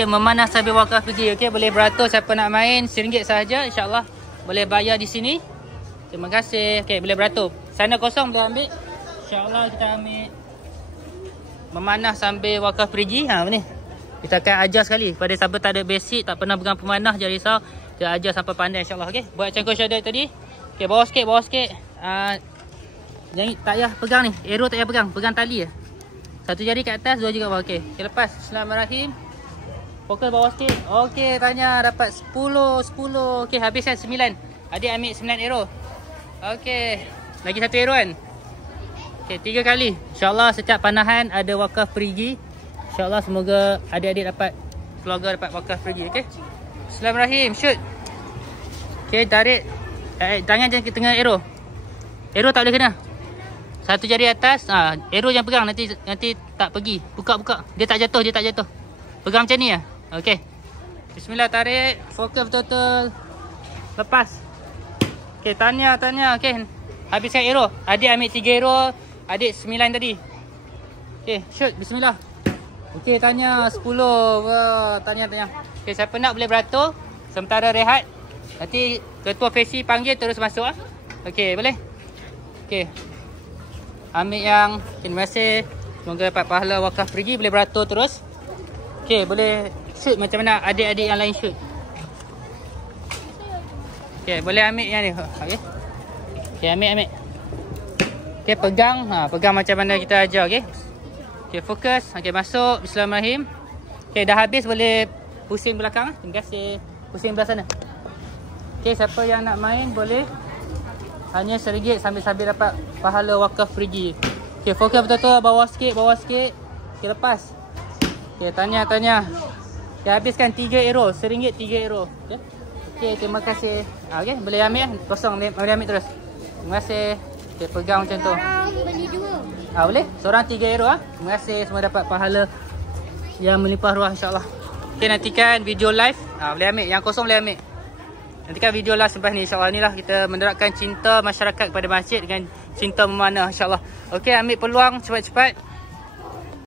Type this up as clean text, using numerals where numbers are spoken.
Okey, memanah sambil wakaf pergi. Okey, boleh beratur siapa nak main RM1 sahaja, insya-Allah. Boleh bayar di sini. Terima kasih. Okey, boleh beratur. Sana kosong boleh ambil. Insya-Allah kita ambil. Memanah sambil wakaf pergi. Ha ni. Kita akan ajar sekali pada siapa tak ada basic, tak pernah pegang pemanah, jangan risau. Kita ajar sampai pandai insya-Allah. Okey, buat cangkul syahadat tadi. Okey, bawah sikit. Jangan tak payah pegang ni. Arrow tak payah pegang. Pegang tali je. Satu jari kat atas, dua jari kat bawah. Okey. Okay, lepas. Bismillahirrahmanirrahim. Fokus bawah sikit. Okey, tanya dapat 10. Okey, habiskan 9. Adik ambil 9 arrow. Okey. Lagi satu arrow kan? Okey, 3 kali. InsyaAllah setiap panahan ada wakaf perigi. InsyaAllah semoga adik-adik dapat, keluarga dapat wakaf perigi. Okey. Bismillahirrahmanirrahim. Shoot. Okey, tarik. Tangan jangan ke tengah arrow. Arrow tak boleh kena. Satu jari atas. Arrow jangan pegang. Nanti tak pergi. Buka. Dia tak jatuh. Pegang macam ni lah. Okey. Bismillah, tarik. Fokus betul-betul. Lepas. Okey, tanya. Okey. Habiskan arrow. Adik ambil 3 arrow. Adik 9 tadi. Okey, shoot. Bismillah. Okey, tanya 10. Wah, tanya. Okey, siapa nak boleh beratur. Sementara rehat. Nanti ketua fesi panggil terus masuk lah. Okey, boleh? Okey. Ambil yang. Terima kasih. Semoga dapat pahala wakaf pergi. Boleh beratur terus. Okey, boleh shoot macam mana adik-adik yang lain shoot. Okey, boleh ambil yang ni. Okey. Okey, ambil. Okey, pegang. Pegang macam mana kita ajar, okey. Okey, fokus. Okey, masuk. Bismillahirrahmanirrahim. Okey, dah habis boleh pusing belakang. Terima kasih. Pusing belah sana. Okey, siapa yang nak main boleh. Hanya RM1 sambil dapat pahala wakaf pergi. Okey, fokus betul-betul. Bawah sikit. Okey, lepas. Okey, tanya. Okey, habiskan 3 arrow. RM1 3 arrow. Okey, terima kasih. Okey, boleh ambil. Kosong boleh ambil terus. Terima kasih. Okey, pegang macam tu. Seorang beli 2. Boleh? Seorang 3 arrow. Terima kasih. Semua dapat pahala yang melimpah ruah insya-Allah. Okey, nantikan video live. Boleh ambil. Yang kosong boleh ambil. Nantikan video live selepas ni insya-Allah. Inilah kita menerapkan cinta masyarakat kepada masjid dengan cinta memanah insya-Allah. Okey, ambil peluang cepat-cepat.